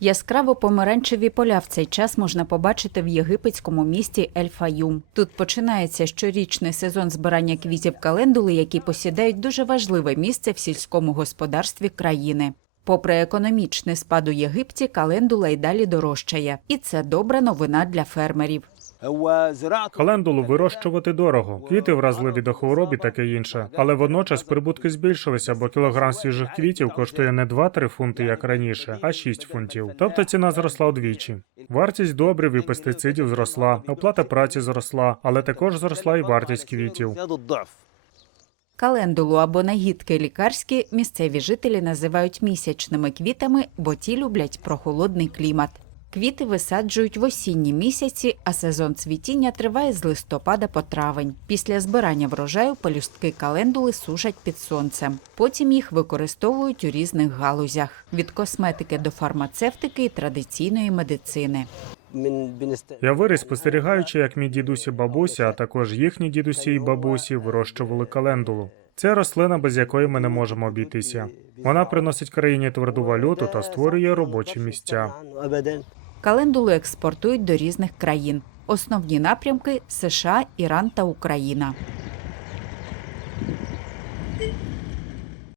Яскраво помаранчеві поля в цей час можна побачити в єгипетському місті Ель-Фаюм. Тут починається щорічний сезон збирання квітів календули, які посідають дуже важливе місце в сільському господарстві країни. Попри економічний спад у Єгипті, календула й далі дорожчає, і це добра новина для фермерів. Календулу вирощувати дорого, квіти вразливі до хвороб і таке інше. Але водночас прибутки збільшилися, бо кілограм свіжих квітів коштує не 2-3 фунти, як раніше, а 6 фунтів. Тобто ціна зросла удвічі. Вартість добрив і пестицидів зросла, оплата праці зросла, але також зросла і вартість квітів. Календулу або нагідки лікарські місцеві жителі називають місячними квітами, бо ті люблять прохолодний клімат. Квіти висаджують в осінні місяці, а сезон цвітіння триває з листопада по травень. Після збирання врожаю пелюстки календули сушать під сонцем. Потім їх використовують у різних галузях від косметики до фармацевтики і традиційної медицини. Я виріс, спостерігаючи, як мій дідусь і бабуся, а також їхні дідусі і бабусі вирощували календулу. Це рослина, без якої ми не можемо обійтися. Вона приносить країні тверду валюту та створює робочі місця. Календулу експортують до різних країн. Основні напрямки США, Іран та Україна.